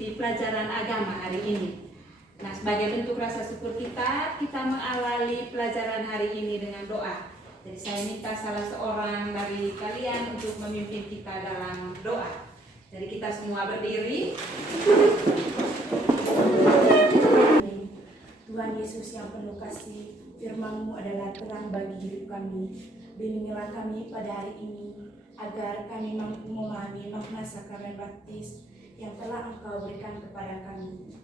mengikuti pelajaran agama hari ini. Nah, sebagai bentuk rasa syukur kita mengawali pelajaran hari ini dengan doa. Jadi saya minta salah seorang dari kalian untuk memimpin kita dalam doa. Jadi kita semua berdiri. Tuhan Yesus yang penuh kasih, firman-Mu adalah terang bagi hidup kami. Bimbinglah kami pada hari ini, agar kami mampu memahami makna sakramen baptis yang telah Engkau berikan kepada kami.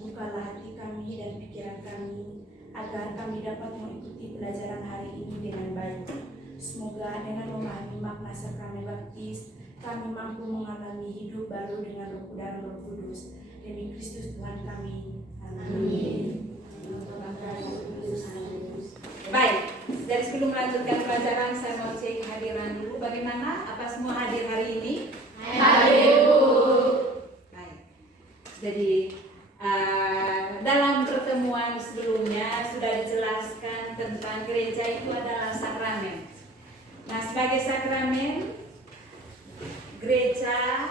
Bukalah hati kami dan pikiran kami, agar kami dapat mengikuti pelajaran hari ini dengan baik. Semoga dengan memahami makna sakramen baptis, kami mampu mengalami hidup baru dengan Roh dan Roh Kudus. Demi Kristus Tuhan kami. Amin. Baik, dari sebelum melanjutkan pelajaran saya mau cek kehadiran dulu. Bagaimana? Apa semua hadir hari ini? Hadir, Bu. Baik. Jadi dalam pertemuan sebelumnya sudah dijelaskan tentang gereja itu adalah sakramen. Nah, sebagai sakramen, gereja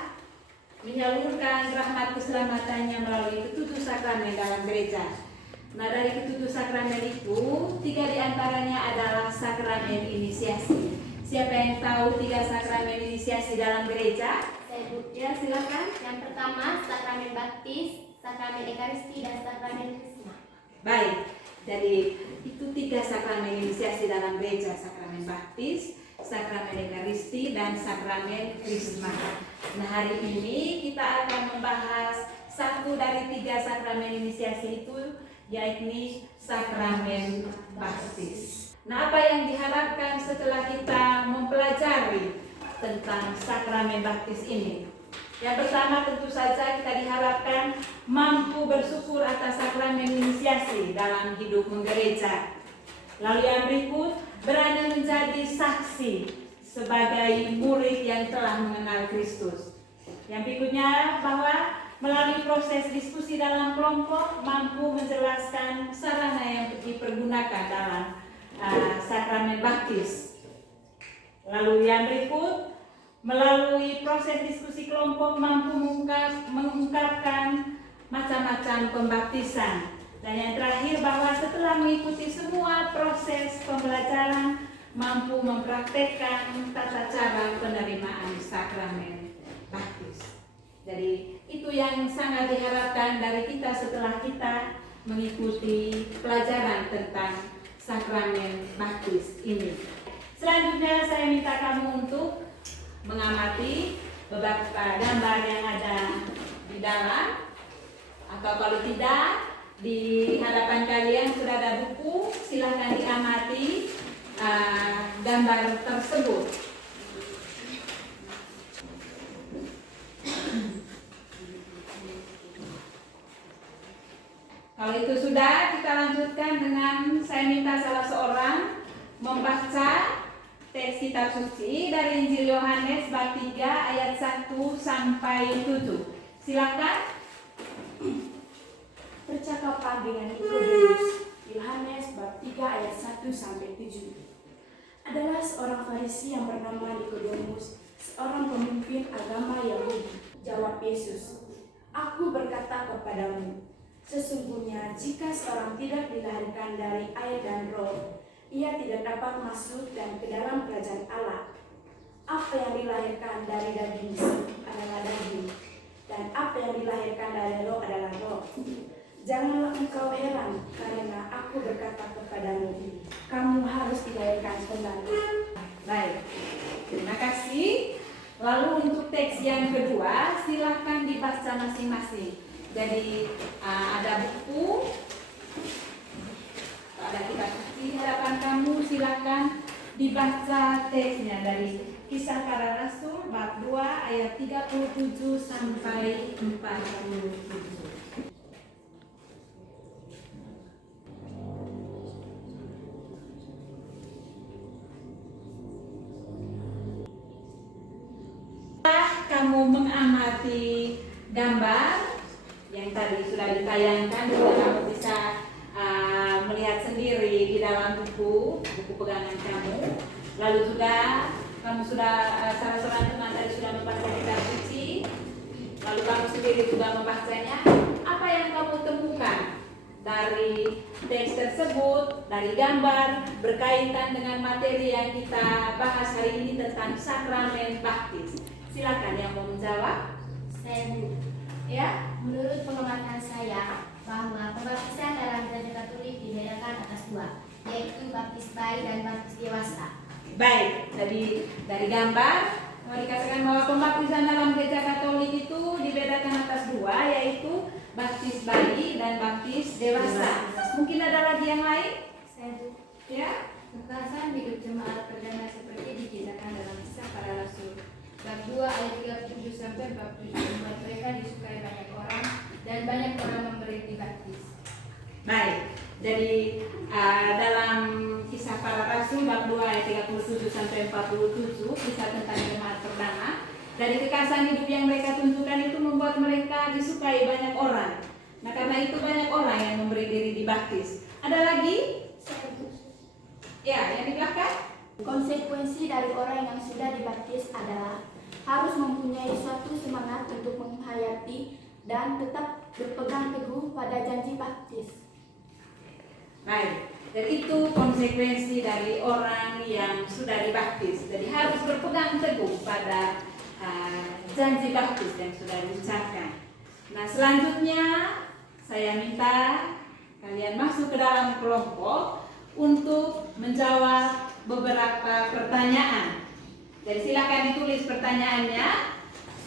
menyalurkan rahmat keselamatannya melalui ketujuh sakramen dalam gereja. Nah, dari ketujuh sakramen itu, 3 diantaranya adalah sakramen inisiasi. Siapa yang tahu 3 sakramen inisiasi dalam gereja? Saya, Bu. Ya, silakan. Yang pertama, sakramen baptis, sakramen ekaristi, dan sakramen krisma. Baik, jadi itu 3 sakramen inisiasi dalam gereja: sakramen baptis, sakramen ekaristi, dan sakramen krisma. Nah, hari ini kita akan membahas satu dari 3 sakramen inisiasi itu, yaitu sakramen baptis. Nah, apa yang diharapkan setelah kita mempelajari tentang sakramen baptis ini? Yang pertama, tentu saja kita diharapkan mampu bersyukur atas sakramen inisiasi dalam hidup menggereja. Lalu yang berikut, berani menjadi saksi sebagai murid yang telah mengenal Kristus. Yang berikutnya, bahwa melalui proses diskusi dalam kelompok mampu menjelaskan sarana yang dipergunakan dalam sakramen baptis. Lalu yang berikut, melalui proses diskusi kelompok mampu mengungkapkan macam-macam pembaptisan. Dan yang terakhir, bahwa setelah mengikuti semua proses pembelajaran mampu mempraktekkan tata cara penerimaan sakramen baptis. Jadi itu yang sangat diharapkan dari kita setelah kita mengikuti pelajaran tentang sakramen baptis ini. Selanjutnya saya minta kamu untuk mengamati beberapa gambar yang ada di dalam, atau kalau tidak di hadapan kalian sudah ada buku, silahkan diamati gambar tersebut. Kalau itu sudah, kita lanjutkan dengan saya minta salah seorang membaca teks kitab suci dari Injil Yohanes bab 3 ayat 1 sampai 7. Silakan. Percakapan dengan Nikodemus, Yohanes bab 3 ayat 1 sampai 7. Adalah seorang Farisi yang bernama Nikodemus, seorang pemimpin agama Yahudi. Jawab Yesus, "Aku berkata kepadamu, sesungguhnya jika seorang tidak dilahirkan dari air dan roh, ia tidak dapat masuk dan ke dalam kerajaan Allah. Apa yang dilahirkan dari daging adalah daging, dan apa yang dilahirkan dari roh adalah roh. Janganlah engkau heran, karena aku berkata kepadamu, kamu harus dilahirkan kembali." Baik, terima kasih. Lalu untuk teks yang kedua, silahkan dibaca masing-masing. Jadi ada buku, ada kitab suci di hadapan kamu, silahkan dibaca teksnya dari Kisah Para Rasul bab 2 ayat 37 sampai 47. Kamu mengamati gambar yang tadi sudah ditayangkan, juga kamu bisa melihat sendiri di dalam buku pegangan kamu. Lalu juga kamu sudah salah seorang teman tadi sudah membaca kitab suci. lalu kamu sendiri juga membacanya, apa yang kamu temukan dari teks tersebut, dari gambar berkaitan dengan materi yang kita bahas hari ini tentang sakramen baptis? Silakan yang mau menjawab. Saya Bu. Ya, Menurut pengamatan saya bahwa pembaptisan dalam gereja Katolik dibedakan atas dua, yaitu baptis bayi dan baptis dewasa. baik. Jadi dari gambar mau dikatakan bahwa pembaptisan dalam gereja Katolik itu dibedakan atas dua, yaitu baptis bayi dan baptis dewasa. Mungkin ada lagi yang lain? Saya Bu. Ya. Kekerasan hidup jemaat perdana seperti diceritakan dalam Kisah Para Rasul bab 2 ayat 37 sampai 47 membuat mereka disukai banyak orang dan banyak orang memberi dibaptis. Baik. Jadi dalam Kisah Para Rasul bab 2 ayat 37 sampai 47 kisah tentang jemaat perdana, dari kekerasan hidup yang mereka tunjukkan itu membuat mereka disukai banyak orang. Nah, karena itu banyak orang yang memberi diri dibaptis. Ada lagi? Saya Bu. Ya, yang di belakang? Konsekuensi dari orang yang sudah dibaptis adalah harus mempunyai suatu semangat untuk menghayati dan tetap berpegang teguh pada janji baptis. Baik, dan itu konsekuensi dari orang yang sudah dibaptis. Jadi harus berpegang teguh pada janji baptis yang sudah diucapkan. Nah, selanjutnya saya minta kalian masuk ke dalam kelompok untuk menjawab beberapa pertanyaan. Jadi silakan ditulis pertanyaannya.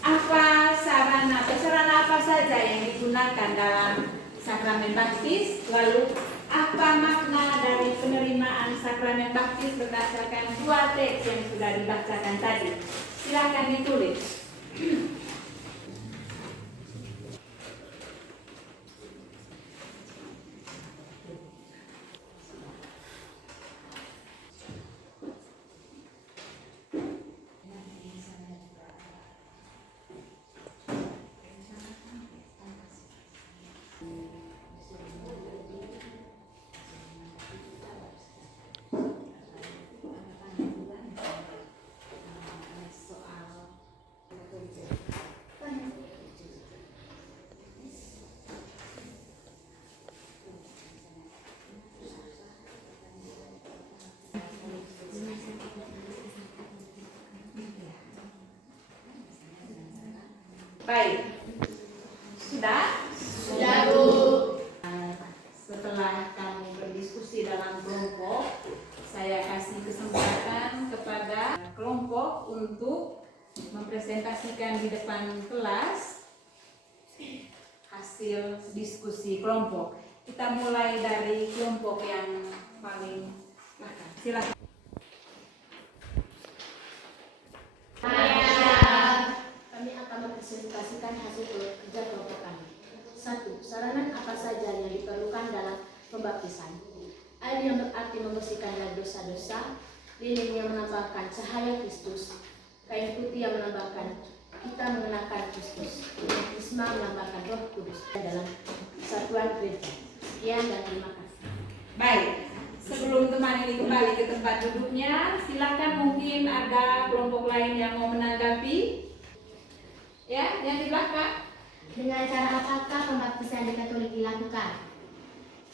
Apa sarana apa saja yang digunakan dalam sakramen baptis? Lalu apa makna dari penerimaan sakramen baptis berdasarkan dua teks yang sudah dibacakan tadi? Silakan ditulis. Baik, sudah? Sudah Bu. Setelah kamu berdiskusi dalam kelompok, saya kasih kesempatan kepada kelompok untuk mempresentasikan di depan kelas hasil diskusi kelompok. Kita mulai dari kelompok yang paling belakang. Silakan. Kami akan mempresentasikan hasil kerja kelompok kami. 1. Sarana apa saja yang diperlukan dalam pembaptisan? Air yang berarti membersihkan dari dosa-dosa, lilin yang melambangkan cahaya Kristus, kain putih yang melambangkan kita mengenakan Kristus, krisma melambangkan Roh Kudus dalam satuan gereja. Sekian dan terima kasih. Baik, sebelum teman ini kembali ke tempat duduknya, silakan mungkin ada kelompok lain yang mau menanggapi. Ya, yang di belakang. Dengan cara apakah pembaptisan di Katolik dilakukan?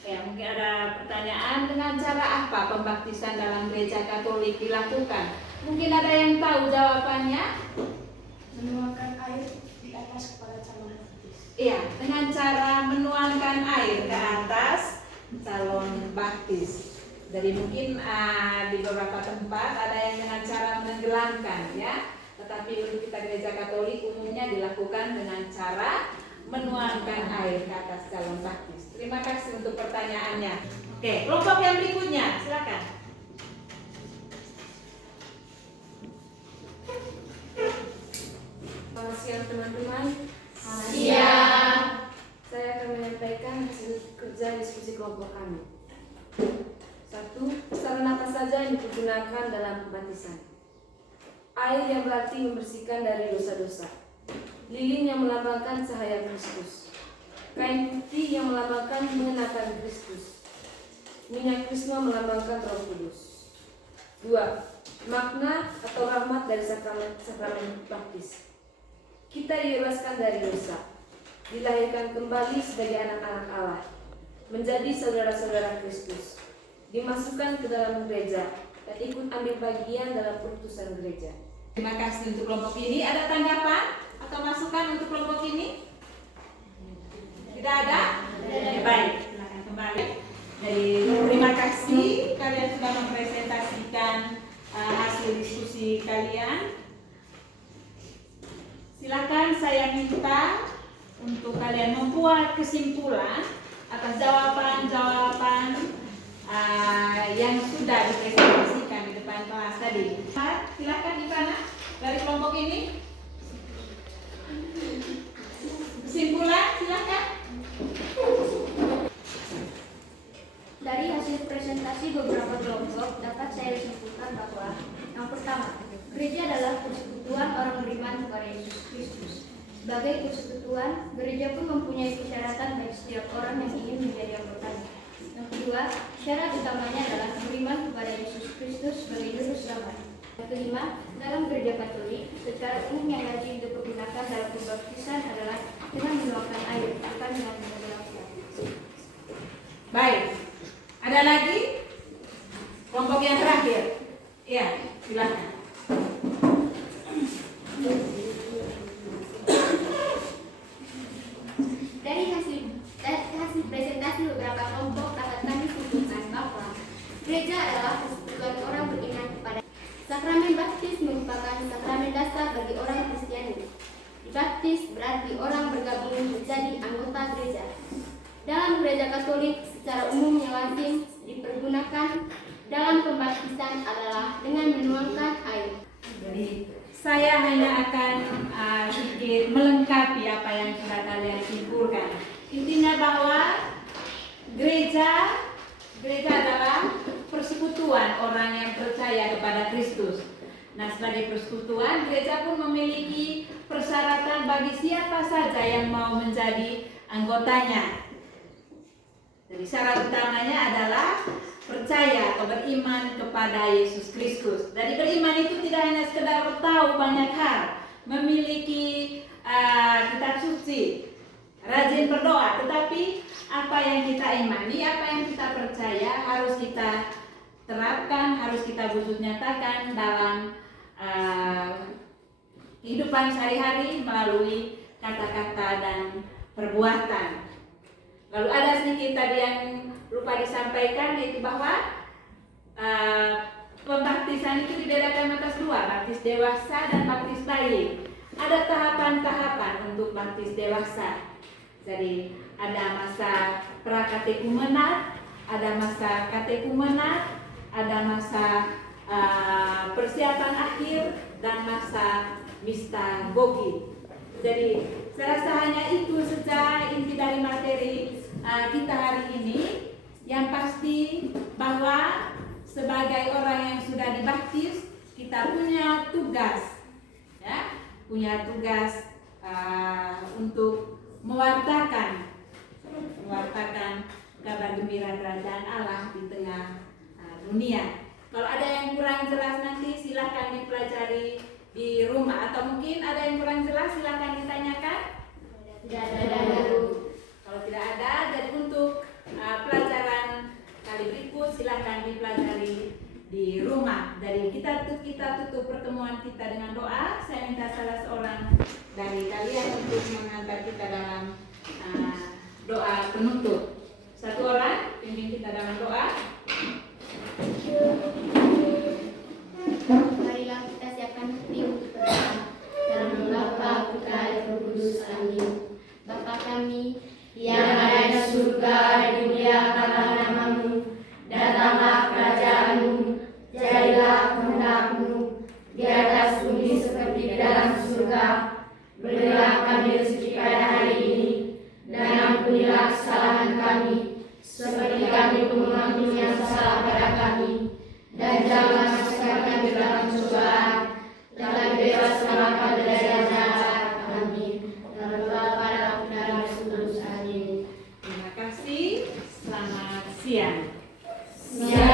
Ya, mungkin ada pertanyaan, dengan cara apa pembaptisan dalam gereja Katolik dilakukan? Mungkin ada yang tahu jawabannya? Menuangkan air di atas kepala calon baptis. Iya, dengan cara menuangkan air ke atas calon baptis. Jadi mungkin di beberapa tempat ada yang dengan cara menenggelamkan, ya. Tetapi untuk kita gereja Katolik umumnya dilakukan dengan cara menuangkan air ke atas calon baptis. Terima kasih untuk pertanyaannya. Oke, kelompok yang berikutnya, silakan. Selamat siang teman-teman. Siang. Saya akan menyampaikan hasil kerja diskusi kelompok kami. 1. Sarana apa saja yang digunakan dalam pembaptisan? Air yang berarti membersihkan dari dosa-dosa, lilin yang melambangkan cahaya Kristus, kain putih yang melambangkan mengenakan Kristus, minyak krisma melambangkan Roh Kudus. 2. Makna atau rahmat dari sakramen baptis. Kita dibebaskan dari dosa, dilahirkan kembali sebagai anak-anak Allah, menjadi saudara-saudara Kristus, dimasukkan ke dalam gereja, dan ikut ambil bagian dalam utusan gereja. Terima kasih untuk kelompok ini. Ada tanggapan atau masukan untuk kelompok ini? Tidak ada? Baik, silakan kembali. Jadi terima kasih kalian sudah mempresentasikan hasil diskusi kalian. Silakan saya minta untuk kalian membuat kesimpulan atas jawaban-jawaban yang sudah dipresentasikan di depan kelas tadi. Silakan Ivana dari kelompok ini. Kesimpulan silakan. Dari hasil presentasi beberapa kelompok dapat saya simpulkan bahwa yang pertama, gereja adalah persekutuan orang beriman kepada Yesus Kristus. Sebagai persekutuan, gereja pun mempunyai persyaratan bagi setiap orang yang ingin menjadi anggotanya. Yang kedua, syarat utamanya adalah beriman kepada Yesus Kristus sebagai juru selamat. Yang kelima, dalam gereja Katolik, secara umum yang wajib dipergunakan dalam pembaptisan adalah dengan menuangkan air, bukan dengan menggelapkan. Baik. Ada lagi? Kelompok yang terakhir. Ya, silakan. Dari hasil presentasi beberapa kelompok dapat kami simpulkan bahwa gereja adalah persekutuan orang beriman kepada sakramen baptis merupakan sakramen dasar bagi orang Kristiani. Dibaptis berarti orang bergabung menjadi anggota gereja. Dalam gereja Katolik secara umum yang lazim dipergunakan dalam pembaptisan adalah dengan menuangkan air. Jadi saya hanya akan sedikit melengkapi apa yang sudah kalian simpulkan. Intinya bahwa gereja adalah persekutuan orang yang percaya kepada Kristus. Nah, sebagai persekutuan, gereja pun memiliki persyaratan bagi siapa saja yang mau menjadi anggotanya. Jadi syarat utamanya adalah percaya atau beriman kepada Yesus Kristus. Dari beriman itu tidak hanya sekedar tahu banyak hal, memiliki kitab suci, rajin berdoa, tetapi apa yang kita imani, apa yang kita percaya harus kita terapkan, harus kita wujud nyatakan dalam kehidupan sehari-hari melalui kata-kata dan perbuatan. Lalu ada sedikit tadi yang lupa disampaikan, yaitu bahwa pembaptisan itu dibedakan atas dua, baptis dewasa dan baptis bayi. Ada tahapan-tahapan untuk baptis dewasa. Jadi ada masa prakatekumenat, ada masa katekumenat, ada masa persiapan akhir, dan masa mistagogi. Jadi saya rasa hanya itu saja inti dari materi kita hari ini. Yang pasti bahwa sebagai orang yang sudah dibaptis, kita punya tugas, ya, punya tugas untuk mewartakan kabar gembira kerajaan Allah di tengah dunia. Kalau ada yang kurang jelas nanti silakan dipelajari di rumah, atau mungkin ada yang kurang jelas silakan ditanyakan. Tidak ada. Kalau tidak ada, jadi untuk pelajaran kali berikut silakan dipelajari di rumah. Dari kita tutup pertemuan kita dengan doa. Saya minta salah seorang dari kalian untuk mengantar kita dalam doa penutup. Satu orang pimpin kita dalam doa. Marilah kita siapkan hati untuk berdoa. Dalam nama Bapa, Putra, dan Roh Kudus. Amin. Bapa kami yang ada di surga, dimuliakanlah namamu, datanglah kerajaanmu, jadilah kehendak-mu di atas bumi seperti di dalam surga. Berilah kami rezeki pada hari ini, dan ampunilah kesalahan kami, seperti kami pun mengampuni yang salah pada kami. Dan jangan masukkan kami ke dalam cobaan, tetapi bebaskanlah kami dari yang jahat. Amin. Dalam Bapa dan Putra dan Roh Kudus. Amin. Terima kasih. Selamat siang. Siang.